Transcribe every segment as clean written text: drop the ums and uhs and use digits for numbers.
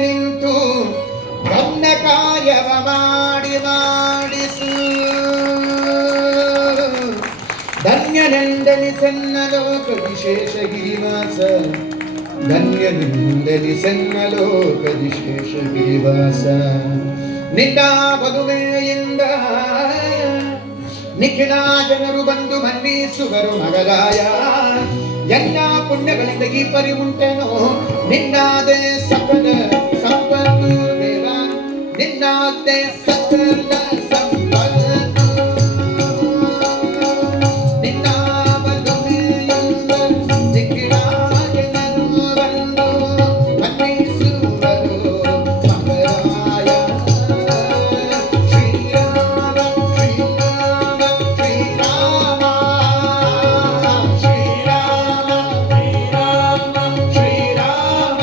ನಿಂತು ನನ್ನ ಕಾರ್ಯವ ಮಾಡಿಸು ಧನ್ಯನೆಂದೆನಿಸೆನ್ನ ಲೋಕ ವಿಶೇಷ ಗಿರಿವಾಸ ಧನ್ಯನೆಂದೆನಿಸೆನ್ನ ಲೋಕ ವಿಶೇಷ ಗಿರಿವಾಸ ನಿನ್ನ ಮದುವೆಯಿಂದ ನಿಖಿಲ ಜನರು ಬಂದು ಮನ್ನಿಸುವರು ಮಗರಾಯ ಎಲ್ಲ ಪುಣ್ಯಗಳಿಂದ ಈ ಪರಿ ಉಂಟೆನೋ ನಿನ್ನಾದೆ ಸಕಲ ಸಂಪತ್ತು ದೇವ ನಿನ್ನಾದೆ ಸಕಲ ಸಂಪತ್ತು ನಿನ್ನ ಮದುವೆಯಿಂದ ನಿಖಿಲ ಜನರು ಬಂದು ಮನ್ನಿಸುವರು ಮಗರಾಯ ಶ್ರೀರಾಮ ಶ್ರೀರಾಮ ಶ್ರೀರಾಮ ಶ್ರೀರಾಮ ಶ್ರೀರಾಮ ಶ್ರೀರಾಮ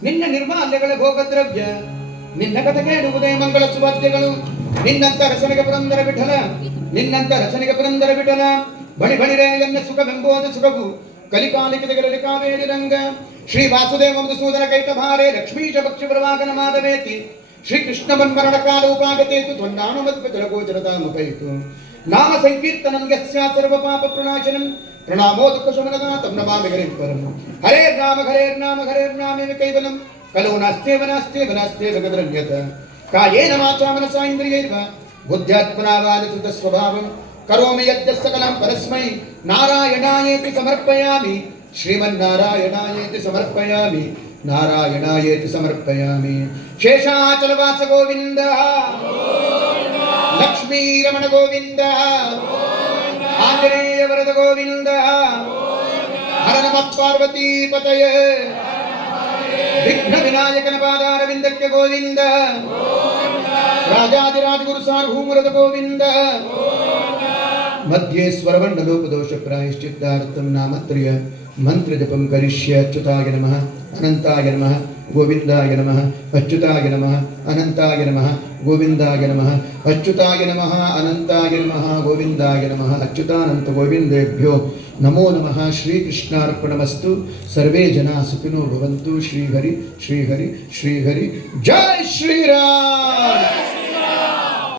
ನಿನ್ನ ನಿರ್ಮಾಲ್ಯಗಳ ಭೋಗದ್ರವ್ಯ ನಿನ್ನ ಕಥೆ ಕೇಳುವುದೇ ಮಂಗಳ ಸುವಾದ್ಯಗಳು ನಿನ್ನಂತ ರಸನಿಗೆ ಪುರಂದರ ವಿಠಲ ನಿನ್ನಂತ ರಸನಿಗೆ ಪುರಂದರ ವಿಠಲ ಬಳಿ ಬಳಿರೇ ಎನ್ನ ಸುಖವೆಂಬುವುದು ಸುಖವು ಕಲಿಕಾಲಿಕತೆಗಳಲ್ಲಿ ಕಾವೇರಿ ರಂಗ ಶ್ರೀ ವಾಸುದೇವ ಮಧುಸೂದನ ಕೈಟಭಾರೇ ಲಕ್ಷ್ಮೀಶ ಭಕ್ಷ ಪ್ರವಾಗನ ಮಾಧವೇತಿ ಶ್ರೀ ಕೃಷ್ಣ ಮನ್ಮರಣ ಕಾಲ ಉಪಾಗತೇತು ತ್ವನ್ನಾನುಮದ್ಭಜಲ ಗೋಚರತಾಮುಪೈತು ನಾಮ ಸಂಕೀರ್ತನಂ ಯಸ್ಯಾ ಸರ್ವ ಪಾಪ ಪ್ರಣಾಶನಂ ಪ್ರಣಾಮೋ ದುಃಖ ಶಮನಃ ತಂ ನಮಾಮಿ ಹರಿಂ ಹರೇ ನಾಮೇವ ಕೈವಲಂ ಕಲೋ ನಾಸ್ತ್ಯೇವ ಗದರಣ್ಯತ ಕಾಯೇನ ವಾಚಾ ಮನಸಾ ಇಂದ್ರಿಯೈರ್ವಾ ಬುದ್ಧ್ಯಾತ್ಮನಾ ವಾ ನಿಸೃತ ಸ್ವಭಾವಂ ಕರೋಮಿ ಯದ್ಯತ್ ಸಕಲಂ ಪರಸ್ಮೈ ನಾರಾಯಣಾಯೇತಿ ಸಮರ್ಪಯಾಮಿ ಶ್ರೀಮನ್ನಾರಾಯಣಾಯೇತಿ ಸಮರ್ಪಯಾಮಿ ನಾರಾಯಣಾಯೇತಿ ಸಮರ್ಪಯಾಮಿ ಶೇಷಾಚಲವಾಸ ಗೋವಿಂದ ಲಕ್ಷ್ಮೀ ರಮಣ ಗೋವಿಂದ ಆಂಜನೇಯ ವರದ ಗೋವಿಂದ ಹರ ನಮಃ ಪಾರ್ವತೀ ಪತಯೇ ವಿಘ್ನ ವಿನಾಯಕನ ಪಾದಾರವಿಂದಕ್ಕೆ ಗೋವಿಂದ ರಾಜಾದಿರಾಜ ಗುರು ಸಾರ್ವಭೌಮರದ ಗೋವಿಂದ ಮಧ್ಯೆ ಸ್ವರವರ್ಣಲೋಪದೋಷ ಪ್ರಾಯಶ್ಚಿತ್ತಾರ್ಥಂ ನಾಮತ್ರಯ ಮಂತ್ರ ಜಪಂ ಕರಿಷ್ಯ ಅಚ್ಯುತಾಯ ನಮಃ ಅನಂತಾಯ ನಮಃ ಗೋವಿಂದಾಯ ನಮಃ ಅಚ್ಯುತಾಯ ನಮಃ ಅನಂತಾಯ ನಮಃ ಗೋವಿಂದಾಯ ನಮಃ ಅಚ್ಯುತಾಯ ನಮಃ ಅನಂತಾಯ ನಮಃ ಗೋವಿಂದಾಯ ನಮಃ ಅಚ್ಯುತಾನಂತ ಗೋವಿಂದೇಭ್ಯೋ ನಮೋ ನಮಃ ಶ್ರೀಕೃಷ್ಣಾರ್ಪಣಮಸ್ತು ಸರ್ವೇ ಜನಾ ಸುಖಿನೋ ಭವಂತು ಶ್ರೀಹರಿ ಶ್ರೀಹರಿ ಶ್ರೀಹರಿ ಜೈ ಶ್ರೀರಾಮ್.